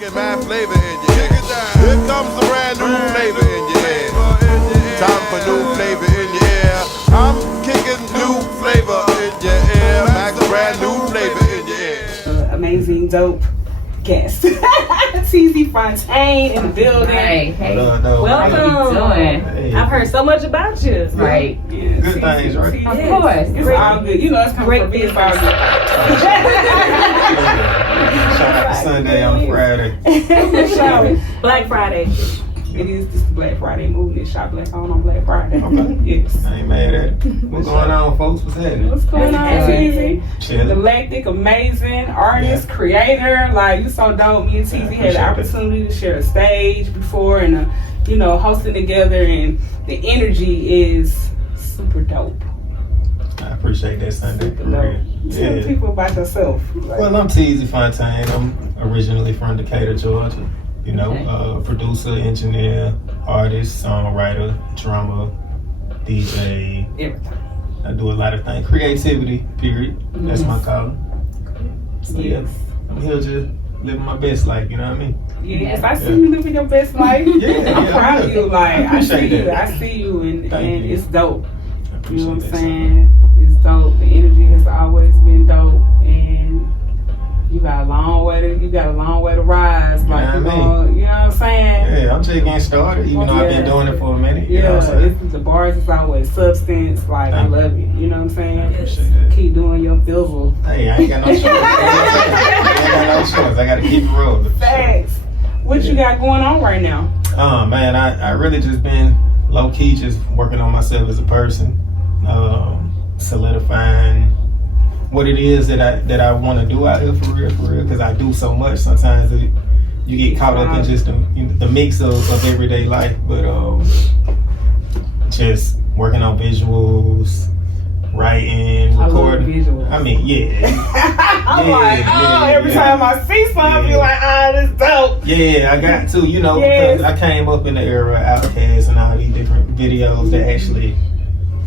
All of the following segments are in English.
kicking mad flavor in your ear. Here comes a brand new flavor in your ear. Time for new flavor in your ear. I'm kicking new flavor in your ear. Max, brand new flavor in your ear. Amazing, dope guest. TZ Fontaine in the building. Hey, hey. Welcome. How you doing? Hey. I've heard so much about you. Right. Yeah, Good things, right? Of course. It's Great. all good. You know, it's coming from being all good. Shout out to Sunday on Friday. Shout Black Friday. It is just the Black Friday movement. Shop Black on Black Friday. Okay. Yes. I ain't mad at it. What's going on, folks? What's happening? What's going on, TZ? Chilling. Galactic, amazing artist, creator. Like, you so dope. Me and TZ had the opportunity to share a stage before and, hosting together. And the energy is super dope. I appreciate that, Sunday. For real. Tell people about yourself. Well, I'm TZ Fontaine. I'm originally from Decatur, Georgia. Producer, engineer, artist, songwriter, drummer, DJ. Everything. I do a lot of things. Creativity, period. That's my calling. So yeah, I'm here just living my best life, you know what I mean? Yes, I see you living your best life. I'm proud of you. Like, I see you, and it's dope. You know what I'm saying? It's dope. The energy has always been dope, and you got a long way to rise. Like, you know what I'm saying? Yeah, I'm just getting started, even though I've been doing it for a minute. You know what I'm saying? The bars is always substance. Like, I love it. You know what I'm saying? I appreciate that. Keep doing your fizzle. Hey, I ain't got no choice. I gotta keep it rolling. Facts. What you got going on right now? Man, I really just been low key, just working on myself as a person, solidifying what it is that I want to do out here for real, because I do so much. Sometimes you get caught up in just the mix of everyday life, but just working on visuals, writing, recording. Visuals. I mean, every time I see something, you're like, this dope. Yeah, I got to, because I came up in the era of Outkast and all these different videos that actually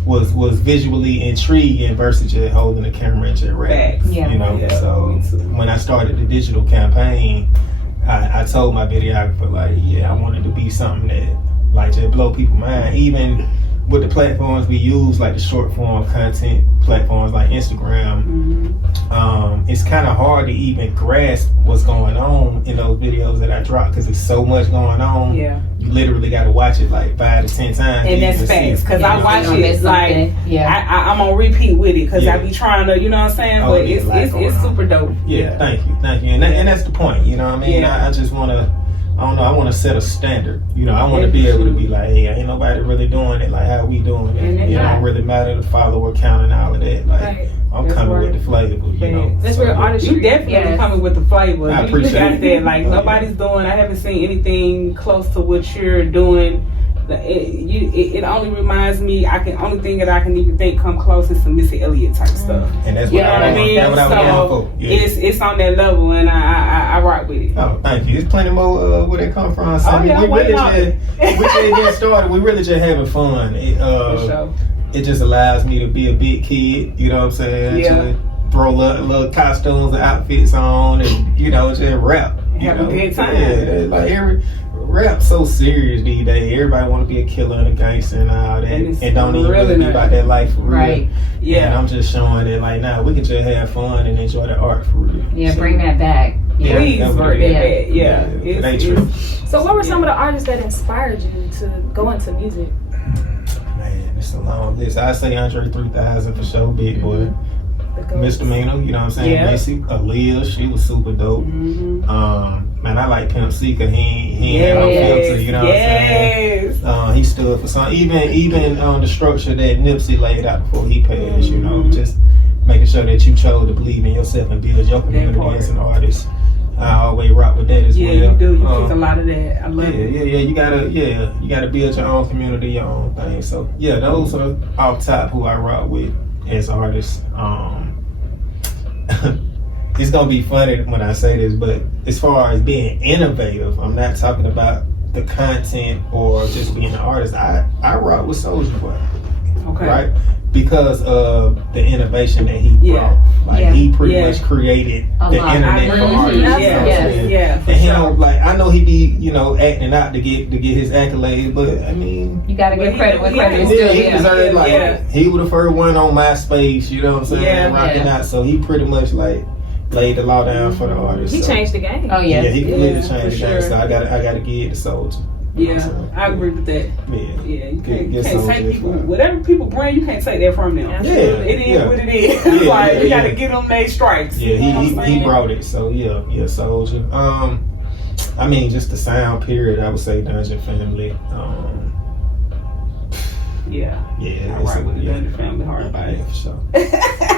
was visually intriguing versus just holding the camera and just rap. So when I started the digital campaign, I told my videographer, I wanted to be something that just blow people's mind, even with the platforms we use, like the short form content platforms like Instagram. It's kind of hard to even grasp what's going on in those videos that I drop, because there's so much going on. You literally got to watch it like 5 to 10 times. And that's fast, because I watch it like I'm on repeat with it, because I be trying to, you know what I'm saying? But it's super dope. Thank you. And that's the point, you know what I mean? I just want to, I want to set a standard. I want to be able to be like, hey, ain't nobody really doing it like how we doing it. It don't really matter the follower count and all of that. Like, I'm coming with the flavor, That's real artistry. You definitely coming with the flavor. I appreciate it. That. Like, nobody's doing, I haven't seen anything close to what you're doing. It only reminds me, only thing that I can even think come close is some Missy Elliott type stuff. And that's what I mean. That's what I was for. It's on that level, and I rock with it. Oh, thank you. There's plenty more where they come from. So we really just getting started. We really just having fun. It just allows me to be a big kid. You know what I'm saying? To throw little costumes and outfits on, and just rap. Have a good time. Yeah, like rap so serious these days. Everybody want to be a killer and a gangster and all that, and don't even really be about that life for real. Right. Yeah. And I'm just showing that we can just have fun and enjoy the art for real. Yeah, bring that back. Please bring that back. Yeah. It ain't true. So what were some of the artists that inspired you to go into music? Man, it's a long list. I say Andre 3000 for sure, Big Boy. Misdemeanor, you know what I'm saying? Missy, Aaliyah, she was super dope. Man, I like Pimp C, cause he ain't had no filter, you know what I'm saying? He stood for something. Even the structure that Nipsey laid out before he passed, just making sure that you chose to believe in yourself and build your community as an artist. I always rock with that as well. Yeah, you do. You pick a lot of that. I love it. Yeah. You gotta build your own community, your own thing. So those are off top who I rock with as artists. It's gonna be funny when I say this, but as far as being innovative, I'm not talking about the content or just being an artist. I rock with Soulja Boy. Okay. Right? because of the innovation that he brought. Like he pretty much created the internet for artists. Yeah, You know what I'm saying? yeah. And him, like, I know he be, you know, acting out to get his accolades, but I mean, You gotta give credit when credit is yeah, due. he Yeah. deserved, like, he was the first one on MySpace, you know what I'm saying, Yeah, rocking out. So he pretty much like laid the law down for the artists. He so. changed the game. Oh yeah. Yeah, he completely Yeah, changed the for game. sure. So I gotta give it to Soulja. Yeah, I agree with that. Yeah. Yeah, you Get can't Soulja take people, fire. whatever people bring, you can't take that from them. Yeah, It is what it is. Yeah, Like, yeah, you gotta yeah. get them their stripes. Yeah, You know what I'm he saying? brought it. So yeah, Soulja. I mean, just the sound period. I would say Dungeon Family. Yeah. Yeah, I rock with the Dungeon Family hard about yeah, it. for sure.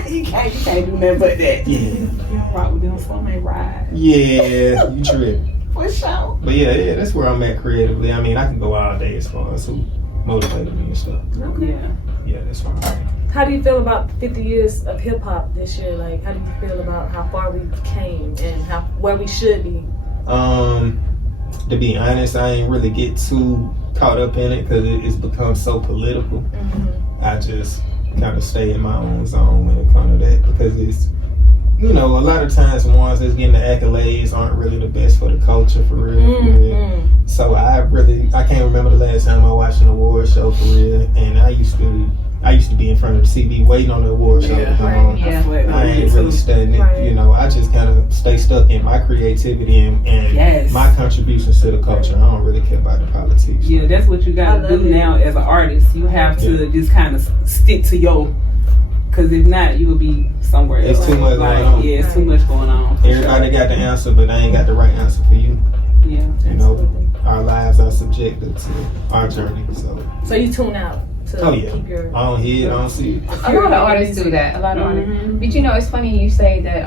you can't do nothing but that. Yeah, You rock with them, so they ride. yeah, you tripping. For sure. But yeah, that's where I'm at creatively. I mean, I can go all day as far as who motivated me and stuff. Okay. Yeah. Yeah, that's where I'm at. How do you feel about 50 years of hip hop this year? Like, how do you feel about how far we came and where we should be? To be honest, I ain't really get too caught up in it because it's become so political. I just kind of stay in my own zone when it comes to that because it's, you know, a lot of times the ones that's getting the accolades aren't really the best for the culture for real. For real. So I can't remember the last time I watched an award show for real, and I used to be in front of the TV waiting on the award show to come on. Yeah. I ain't really studying it, you know. I just kind of stay stuck in my creativity and Yes. my contributions to the culture. I don't really care about the politics. Yeah, that's what you gotta I do love it. now as an artist. You have to just kind of stick to because if not, you will be somewhere else. It's too much Like, going on. Yeah, it's too much going on. for Everybody got the answer, but they ain't got the right answer for you. sure. Yeah. You know, our lives are subjected to our journey. So you tune out to Oh, yeah. keep your. I don't hear it, I don't see it. A lot of artists do that. A lot of artists. Mhm. But you know, it's funny you say that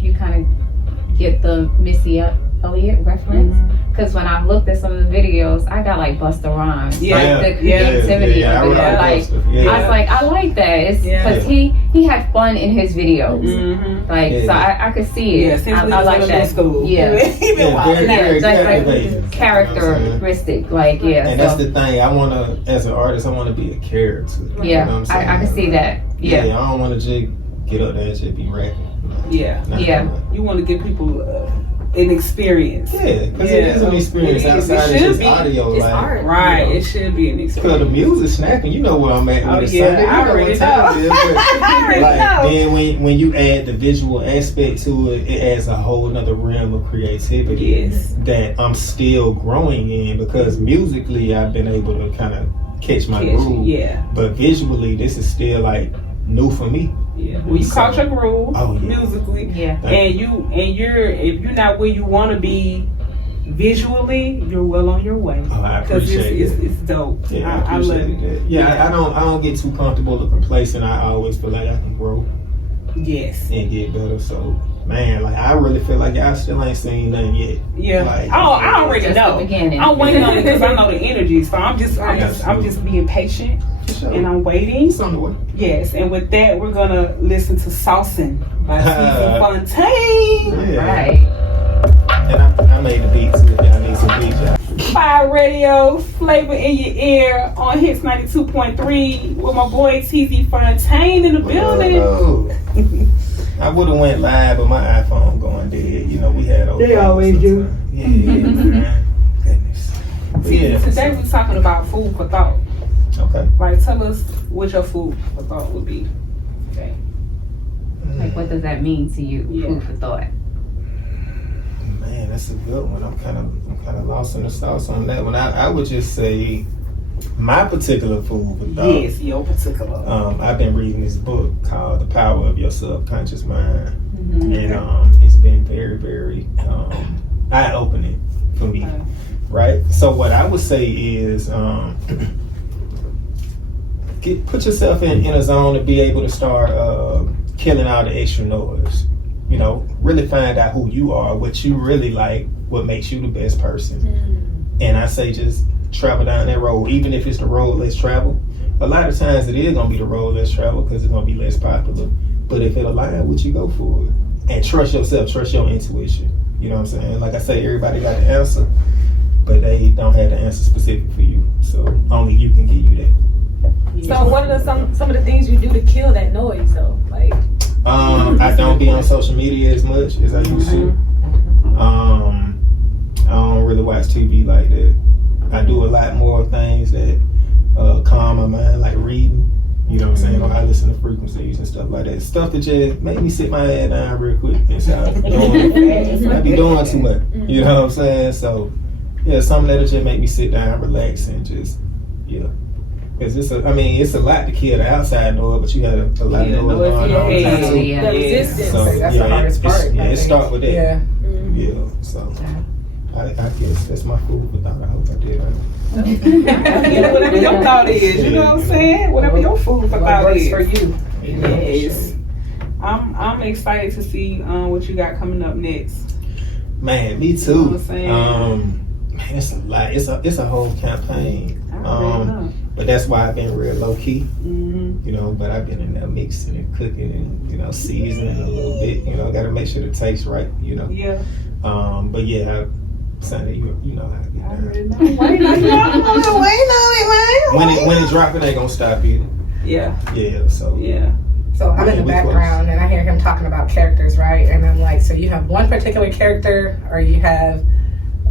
you kind of get the Missy Elliott reference. Because when I looked at some of the videos, I got like Busta Rhymes. Yeah. Like the creativity I of it. rock Like, Busta. I was like, I like that. It's because he had fun in his videos. Mm-hmm. Like, Yeah. so I could see Yeah, it. since we I was like in middle that. school. Yeah. He been Yeah, wild. very, Yeah, very just like captivating. characteristic. Like, yeah. And so, that's the thing. I want to, as an artist, I want to be a character. yeah, You know what I'm saying? I can see that. Yeah. I don't want to just get up there and just be rapping. Yeah. Not Yeah. that. You want to give people an experience. Yeah, because it is an experience It is. outside It of should just be. audio. It's like, art. Right. you know. It should be an Because the experience. music snapping, you know where I'm at Oh, with yeah, the Sunday. You I know already what time it is. know. I already Like, know. then when you add the visual aspect to it, it adds a whole nother realm of creativity Yes. that I'm still growing in because musically I've been able to kind of catch my groove. Yeah. But visually, this is still like new for me. Yeah. Well, you caught your groove Oh, yeah. musically. Yeah. And if you're not where you want to be visually, you're well on your way. Oh, I Because appreciate it. it's dope. Yeah, I love appreciate it. that. Yeah, I don't get too comfortable or complacent. I always feel like I can grow Yes. and get better. So, man, like I really feel like y'all still ain't seen nothing yet. Yeah. Like, I already Just know. the beginning. I'm waiting on it because I know the energy. So I'm just being patient For sure. and I'm waiting. It's on the way. Yes. And with that, we're gonna listen to "Saucin" by CeCe Fontaine. Yeah. Right. And I made the beats. Y'all need some beats, y'all. Fire Radio, flavor in your ear on Hits 92.3 with my boy CeCe Fontaine in the building. Oh. I would have went live, but my iPhone going dead. You know, we had those. They always do. Yeah, man. Goodness. But yeah. Today we're talking about food for thought. Okay. Like, tell us what your food for thought would be. Okay. Like, what does that mean to you? Yeah. Food for thought. Man, that's a good one. I'm kind of lost in the sauce on that one. I would just say my particular food for thought. Yes, your particular. I've been reading this book called The Power of Your Subconscious Mind, Mm-hmm. and it's been very, very eye-opening for me. Okay. Right. So what I would say is, put yourself in a zone to be able to start killing all the extra noise. You know, really find out who you are, what you really like, what makes you the best person. And I say just travel down that road, even if it's the road less traveled. A lot of times it is gonna be the road less traveled because it's gonna be less popular. But if it aligns with you, go for it. And trust yourself, trust your intuition. You know what I'm saying? Like I say, everybody got the answer, but they don't have the answer specific for you. So only you can give you that. So what are some of the things you do to kill that noise though? Like I don't be on social media as much as I used to. I don't really watch TV like that. I do a lot more things that calm my mind, like reading. You know what I'm saying? Or I listen to frequencies and stuff like that. Stuff that just make me sit my head down real quick and start doing. I be doing too much. You know what I'm saying? So yeah, something that'll just make me sit down, relax, and just Because it's a lot to kill the outside noise, but you got a lot of noise going on inside too. the resistance. So that's the hardest part. It start with that. Yeah. Yeah. So I guess that's my food for thought. I hope I did right. Whatever your thought is, you know what I'm saying? Whatever your food for What thought works is. for you. Yes. I'm excited to see what you got coming up next. Man, me You know too. what I'm saying? Man, it's a lot. It's a whole campaign. I already know. But that's why I've been real low key. Mhm. You know, but I've been in there mixing and cooking and seasoning a little bit. Got to make sure the taste right. Yeah. But yeah, Sunday, you know how I get I down. already know. Wait on it, man. When it drop, it ain't gonna stop you. Yeah. Yeah. So Yeah. So I'm in the background and I hear him talking about characters, right? And I'm like, so you have one particular character, or you have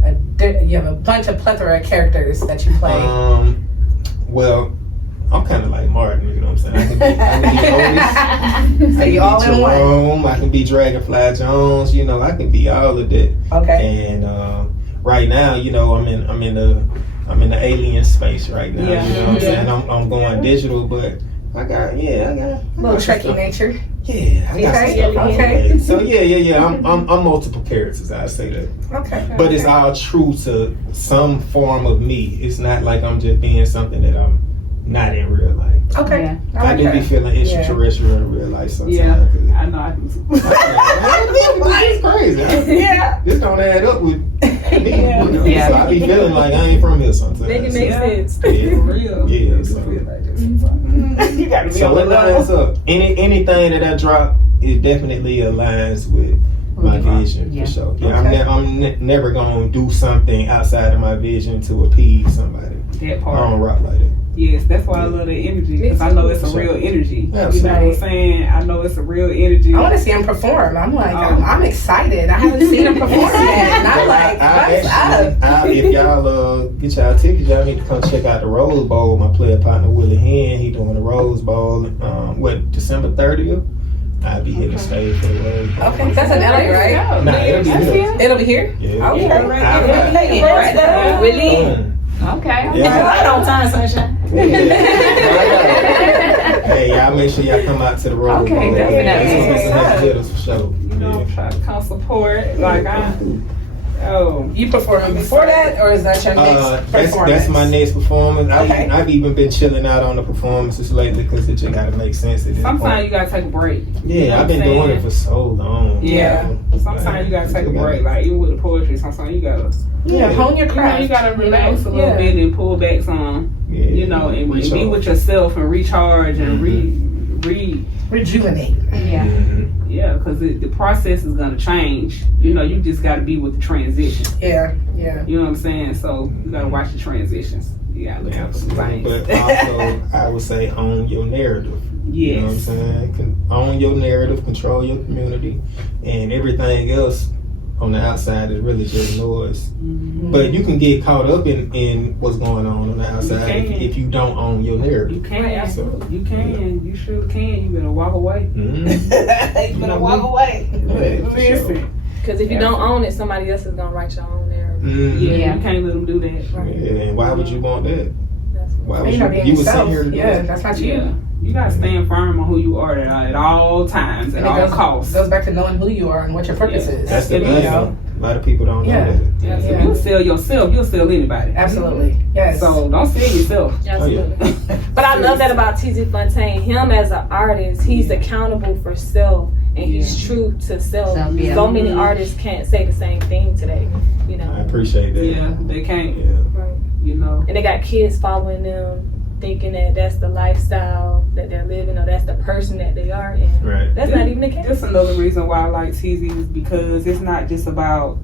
a bunch of plethora of characters that you play? Well, I'm kind of like Martin. You know what I'm saying? I can be Otis. So you all in one? Jerome, I can be Dragonfly Jones. I can be all of that. Okay. And right now, I'm in the alien space right now. Yeah. You know what I'm saying? I'm going digital, but I got A little Trekkie nature. Yeah, I got Okay, some stuff. okay. So yeah. I'm multiple characters. I say that, Okay. but it's all true to some form of me. It's not like I'm just being something that I'm not in real life. Okay. Yeah. I do be feeling extraterrestrial in real life sometimes. Yeah. 'cause- I know I do too. This is crazy. Yeah. This don't add up with me. Yeah. So I be feeling like I ain't from here sometimes. Make it make Yeah. sense. For Yeah. real. Yeah, You so- feel like this sometimes. You gotta be So on the it lines level. up. Anything that I drop, it definitely aligns with my vision Yeah. for sure. Yeah, Okay. I'm never gonna do something outside of my vision to appease somebody. That I part. don't rock like that. Yes, that's why I love the energy, because I know it's a real energy. Yeah, You know what I'm saying? I know it's a real energy. I want to see him perform. I'm like, Oh. I'm excited. I haven't seen him perform yet. And I'm like, what's up? If y'all get y'all tickets, y'all need to come check out the Rose Bowl. My player partner Willie Hen, he doing the Rose Bowl. December 30th. I'll be hitting the stage for the Rose Bowl. Okay, that's in LA, right? Nah, it'll be here. It'll be here? Yeah. Okay. Yeah. Willie. Okay. Yeah. Right on time, sunshine. Hey, y'all make sure y'all come out to the Rose Okay, Bowl. definitely. That's some heavy hitters for sure. You know, Yeah. try to come support. Like, You performing before that, or is that your next performance? That's my next performance. Okay. I've even been chilling out on the performances lately because it just gotta make sense at this sometimes point. you gotta take a break. You know Yeah, what I've been I'm doing saying? it for so long. Yeah. you know. Sometimes you gotta take a break. Like, even with the poetry, sometimes you gotta, Yeah, hone your craft. you gotta relax a little Yeah. bit and pull back some, Yeah. and be Recharge. with yourself and recharge and Rejuvenate. Yeah. Mhm. yeah, because the process is gonna change. You just gotta be with the transition. Yeah. You know what I'm saying? So you gotta watch the transitions. You gotta look out for some things. But also, I would say own your narrative. You know what I'm Yes. saying? Own your narrative, control your community, and everything else on the outside is really just noise. Mhm. But you can get caught up in what's going on the outside You can. if you don't own your You narrative. can, absolutely. You can. You sure can. You better walk away. Mhm. You better walk away. Listen. Because if you don't own it, somebody else is gonna write your own narrative. Mhm. Yeah, Yeah. you can't let them do that. Yeah, and why would you want that? That's Why would You're not being you was yourself. sitting here to do Yeah, that? that's not you. Yeah. You gotta stand firm on who you are at all times, at And it all costs. goes back to knowing who you are and what your purpose is. That's the It thing. is. A lot of people don't Yeah. know that. Yeah, so Yeah. you'll sell yourself, you'll sell anybody. Absolutely. Yes. So don't sell yourself. Absolutely. But I love that about TZ Fontaine. Him as an artist, he's accountable for self and he's true to self. Self, yeah. So many artists can't say the same thing today, I appreciate that. Yeah, they can't, Yeah. And they got kids following them, thinking that that's the lifestyle that they're living or that's the person that they are. And Right. that's not even the case. That's another reason why I like TZ is because it's not just about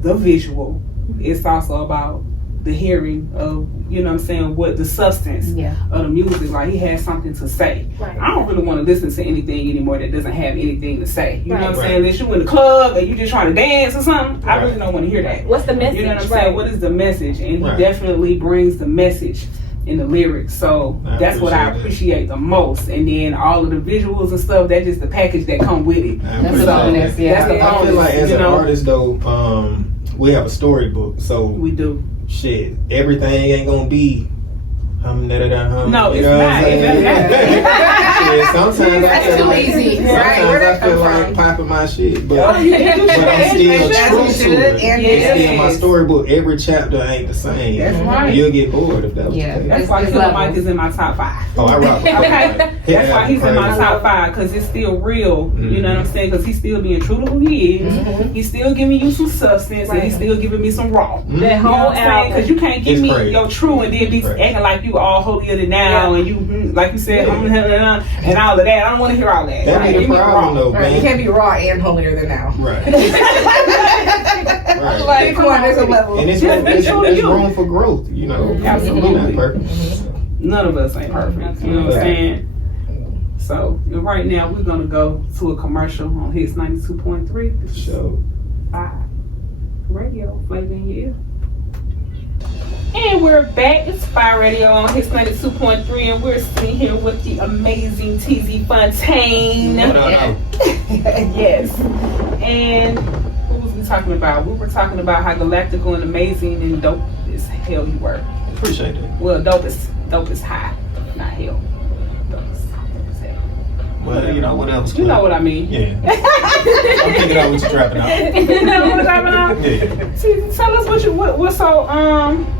the visual. It's also about the hearing of, you know what I'm saying, what the substance of the music. Like, he has something to say. Right. I don't really want to listen to anything anymore that doesn't have anything to say. You know what I'm Right. saying? Unless you in the club and you just trying to dance or something, I really don't want to hear that. What's the message? You know what I'm saying? What is the message? And Right. he definitely brings the message in the lyrics. So that's what I appreciate the most. And then all of the visuals and stuff, that's just the package that come with it. That's the bonus, That's the I feel like bonus, as you an know? artist though, we have a storybook, so We do. shit, everything ain't gonna be No, you it's know what not. I'm saying? It doesn't Yeah, sometimes That's I feel too like, easy. Right, sometimes where'd I that feel come like from? popping my shit, but, Oh, but I'm still As true you to should, it. and It's still my yes. storybook. Every chapter ain't the same. That's right. You'll get bored if that was Yeah. the case. That's why It's Killer levels. Mike is in my top 5. Oh, I rock with Okay. that. That's why he's in my Crazy. top 5, because it's still real. You know what I'm saying? Because he's still being true to who he is. He's still giving you some substance, and he's still giving me some raw. Mhm. That You know whole what I'm saying? album. Because you can't give It's me crazy. your true and then be Right. acting like you all holier than now and you, like you said, Yeah. and all of that. I don't want to hear all that. That Like, be give the me problem raw. though, Right, you man. can't be raw and holier than now. Right. Right. Like, Come on, there's a level. And it's Just be true to it's you. room for growth, you know. Absolutely. We're not perfect. None of us ain't perfect. You know what I'm saying? So right now we're gonna go to a commercial on Hits 92.3. This is So, Radio, flavor in your ear. And we're back. It's Fire Radio on Hits 92.3, and we're sitting here with the amazing TZ Fontaine. what I know. Yes. And what was we talking about? We were talking about how galactical and amazing and dope as hell you were. Appreciate that. Well, dope is high, not hell. Dope is hell. Well, you know what else? You know what I mean. Yeah. I'm picking out what you're dropping out. You know what I'm talking about? Yeah. See, tell us what so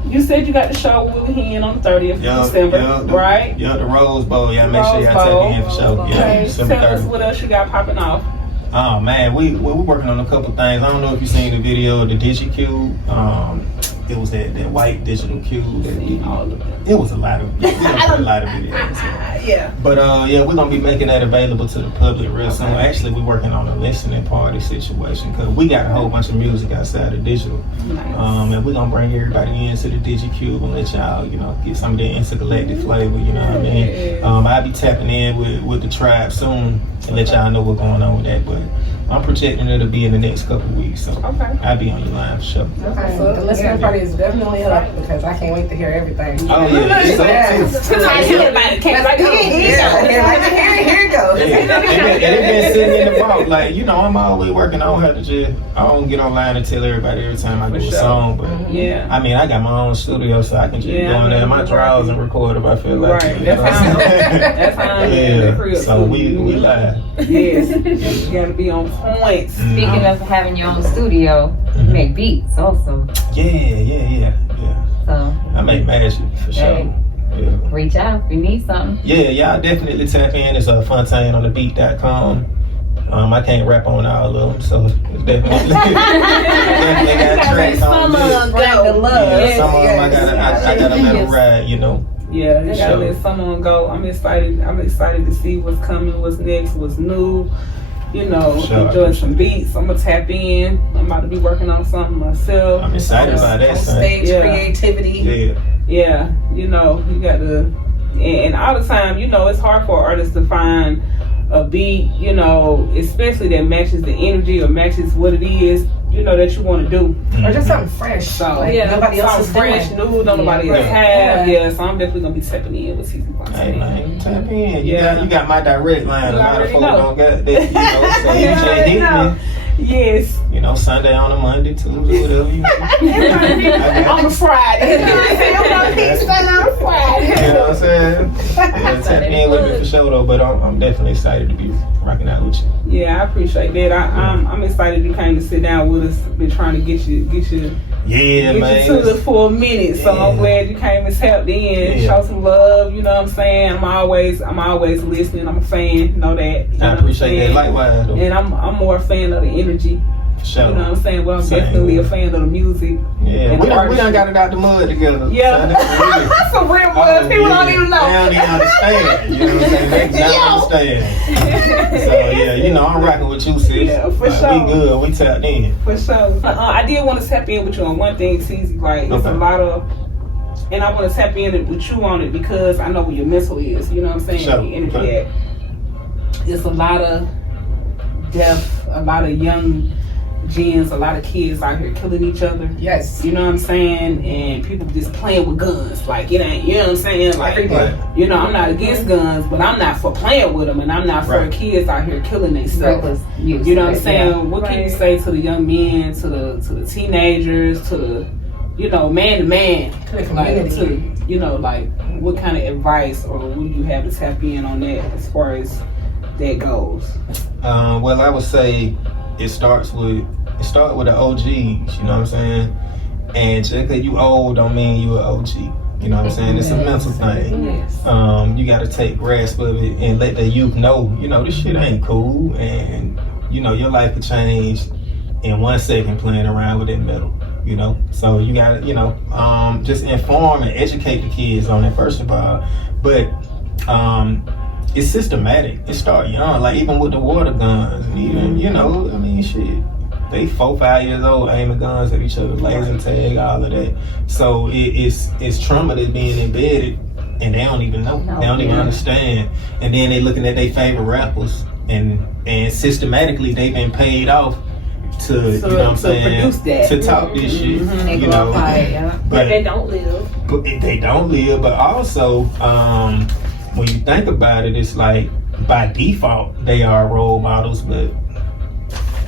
you said you got the show with Willie Hen on the 30th of December, right? Yeah, the Rose Bowl. Yeah, make sure y'all Rose Bowl. tap in for sure. Yeah, Okay, December tell us 30th. what else you got popping off. Oh man, we're working on a couple things. I don't know if you've seen the video of the DigiCube. It was that white digital cube. It was a lot of videos. Yeah. But yeah, we're gonna be making that available to the public real soon. Actually, we're working on a listening party situation because we got a whole bunch of music outside of digital, Nice. and we're gonna bring everybody into the DigiCube and let y'all, get some of that intergalactic flavor. You know what I mean? I'll be tapping in with the tribe soon and let y'all know what's going on with that. But I'm projecting it'll be in the next couple weeks, so Okay. I'll be on your line for sure. Okay, so the listening party is definitely up because I can't wait to hear everything. Oh yeah, it's Yes. Everybody can't like Here you go. And it been sitting in the vault. Like, I'm always working. I don't have to I don't get online and tell everybody every time I do a sure. song. But Yeah. I mean, I got my own studio, so I can just Yeah, go in there in my right. drawers and record if I feel like Right. it. That's how that's how I'm in the crib. Yeah. So we live. Yes. You gotta be on point. Speaking of having your own studio, you make beats also. Yeah. So I make magic for sure. Hey. Yeah. reach out if you need something. Yeah, y'all definitely tap in. It's FontaineOnTheBeat.com. I can't rap on all of them, so it's definitely got tracks on there. Bring the love. Yeah, some of them I gotta let them Yes. ride, Yeah, you gotta Sure. let someone go. I'm excited to see what's coming, what's next, what's new. Sure. Enjoy some beats. I'm gonna tap in. I'm about to be working on something myself. I'm excited about that, On son. stage Yeah. creativity. Yeah. Yeah, you gotta, and all the time, it's hard for artists to find a beat, especially that matches the energy or matches what it is, that you want to do. Or just something fresh. So, Like nobody else is something fresh, doing. new, nobody else Yeah. have. Yeah. Yeah, so I'm definitely gonna be tapping in with TZ Fontaine. Hey man, tap in. Yeah. You got my direct line. You A lot of already folks know. don't get that, so you You just already hit know. me. Yes. Sunday on a Monday, Tuesday, whatever you On a Friday. You know what I'm saying? Yeah, tap in with me for sure though, but I'm definitely excited to be rocking out with you. Yeah, I appreciate that. I'm excited you came to sit down with us. Been trying to get you Yeah, man. to it for a minute. So I'm Yeah. glad you came and tapped in, Yeah. show some love. You know what I'm saying? I'm always listening. I'm a fan. Know that. You know I what I'm appreciate saying? that. Likewise though. And I'm more a fan of the energy Sure. You know what I'm saying? Well, I'm Same. definitely a fan of the music. Yeah, And we done artistry. got it out the mud together. Yeah. Son, that's real. Some real Oh, blood. People don't even know. They don't even understand. You know what I'm saying? They don't understand. So yeah, you know, I'm rocking with you, sis. Yeah, for Like, sure. We good. We tapped in. For sure. I did want to tap in with you on one thing, CZ. Like, it's Okay. a lot of, and I want to tap in with you on it because I know where your mental is. You know what I'm saying? Sure. The energy Okay. at. It's a lot of death, a lot of young gens, a lot of kids out here killing each other. Yes. You know what I'm saying? And people just playing with guns. Like, it ain't, you know what I'm saying? Like, Every day. you know, I'm not against guns, but I'm not for playing with them, and I'm not for Right. kids out here killing themselves. Reckless use. You know what I'm saying? Yeah. What can you Right. say to the young men, to the teenagers, to the, you know, man to man, To the like, community. to, you know, like, what kind of advice or what do you have to tap in on that as far as that goes? Well, I would say it starts with the OGs. You know what I'm saying? And just 'cause you old don't mean you an OG. You know what I'm saying? It's a mental thing. Yes. You got to take grasp of it and let the youth know, you know, this shit ain't cool, and you know your life could change in 1 second playing around with that metal. You know, so you got to, you know, just inform and educate the kids on it first of all, but it's systematic. It start young, like even with the water guns, and even, you know, I mean, shit. They 4-5 years old aiming guns at each other, laser tag, all of that. So it's trauma that's being embedded, and they don't even know. They don't even understand. And then they looking at their favorite rappers, and systematically they've been paid off to you know what I'm saying, produce that. to talk this shit. They You go know, by it, yeah. But they don't live. but they don't live. But also, when you think about it, it's like by default they are role models, but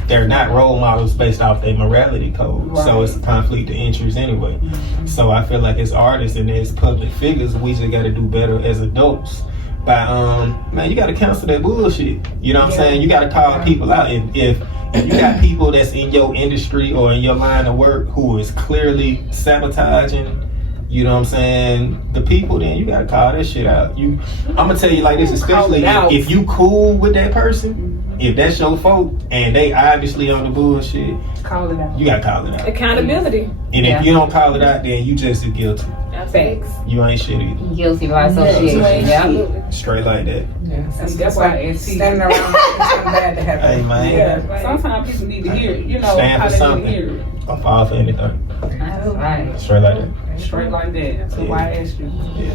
they're not role models based off their morality code. So Right. it's a conflict of interest anyway. So I feel like as artists and as public figures, we just got to do better as adults. By man, you got to cancel that bullshit. You know what I'm saying? You got to call people out. If you got people that's in your industry or in your line of work who is clearly sabotaging, you know what I'm saying, the people, then you gotta call that shit out. I'm gonna tell you like this, especially if you cool with that person, if that's your folk and they obviously on the bullshit, Call it out. you gotta call it out. Accountability. And Yeah. if you don't call it out, then you just are guilty. Absolutely. You ain't shit either. Guilty by association. Yeah. Absolutely. Straight like that. Yeah. That's why it's standing around for something bad to happen. Hey man, Yeah, sometimes people need to hear it. You know Stand how for they something. can hear it. I'll fall for anything. That's right. Straight like that. Straight like that. So why I asked you? Yeah.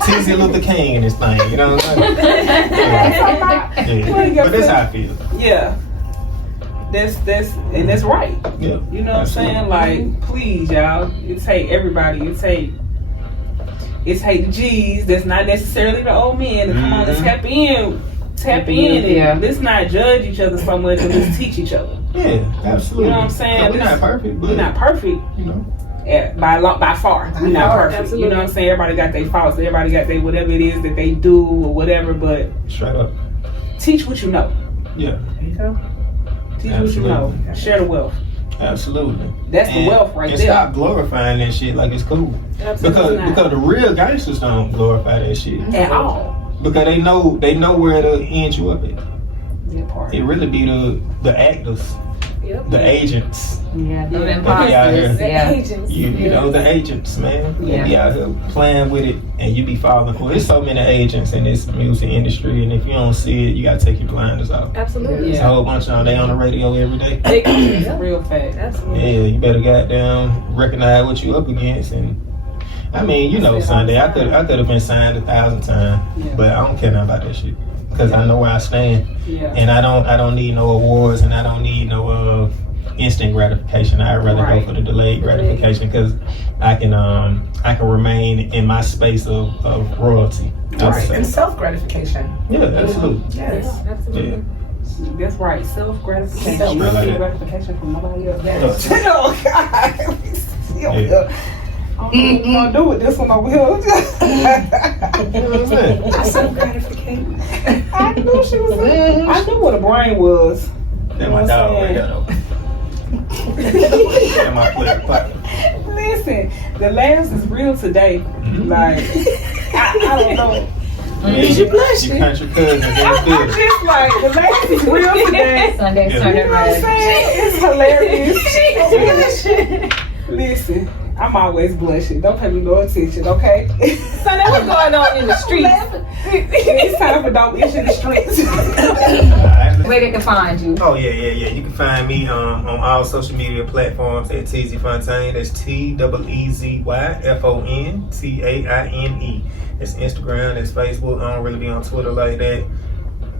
Teasy Luther King in this thing, you know what I'm saying? Yeah. But that's how I feel. Yeah. That's right. Yeah. You know what I'm saying? Like, please, y'all. It take everybody. It take the G's. That's not necessarily the old men to come on and tap in. Tap in and Yeah. let's not judge each other so much and let's teach each other. Yeah, absolutely. You know what I'm saying? We're not perfect, but We're not perfect. you know. By far, we're not perfect. Absolutely. You know what I'm saying? Everybody got their faults. Everybody got their whatever it is that they do or whatever. But Straight up. teach what you know. Yeah, There you go. Teach what you know. Share the wealth. absolutely. That's the wealth right and there. stop glorifying that shit like it's cool. Absolutely. Because the real gangsters don't glorify that shit. At all. Because they know where to end you up at. That part. It really be the actors, Yep. the agents. Yeah, them Yeah. imposters. The Yeah. agents. You know the agents, man. They be Yeah. out here playing with it, and you be falling for it. There's so many agents in this music industry, and if you don't see it, you gotta take your blinders off. Absolutely. There's a whole bunch of them. They on the radio every day. It's a real fact. Absolutely. Yeah, you better goddamn recognize what you up against. And I mean, you know, Sunday, I could have been signed 1,000 times, Yeah. but I don't care nothing about that shit because I know where I stand, Yeah. and I don't need no awards, and I don't need no instant gratification. I'd rather Right. go for the delayed gratification because I can remain in my space of royalty. I would Right. say. And self gratification. Yeah, absolutely. Yes. Absolutely. Yeah. That's right. Self gratification. Self- You don't Like get that. gratification from nobody else. Yes. Oh God. Yeah. I don't know what we're gonna do with this one over here. You know what I'm saying? Self gratification. I knew she was. I knew what a brain was. That's my dog right there, though. That's my player pocket. Listen, the laughs is real today. Mhm. Like I don't know. Is you blushing? You country cousins. I'm That's good. just like, the ladies real today. Sunday Yeah. turning You know what I'm red. saying? It's hilarious. Listen, I'm always blushing. Don't pay me no attention, okay? Sunday, what's going on in the streets? It's time for dope ish in the streets. Where they can find you. Oh yeah. You can find me on all social media platforms at TZ Fontaine. That's TEEZYFONTAINE. That's Instagram. That's Facebook. I don't really be on Twitter like that.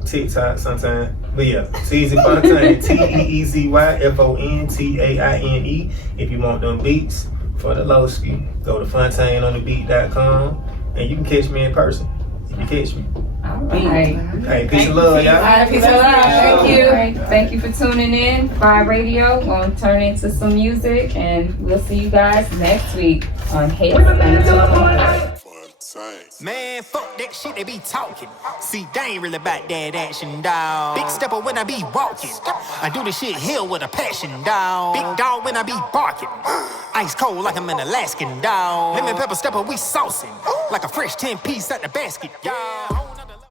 TikTok sometimes. But yeah, TZ Fontaine. TEEZYFONTAINE. If you want them beats for the low ski, go to fontaineonthebeat.com and you can catch me in person. If you catch me. All right. Hey, peace and love, y'all. Peace and love. Thank you. Thank you for tuning in. Vibe Radio. We'll turn into some music, and we'll see you guys next week on Hate Sanity. Man, fuck that shit they be talking. See, they ain't really about that action, dawg. Big stepper when I be walking. I do this shit here with a passion, dawg. Big dog when I be barking. Ice cold like I'm an Alaskan, dawg. Lemon pepper stepper, we saucing. Like a fresh 10-piece at the basket, y'all.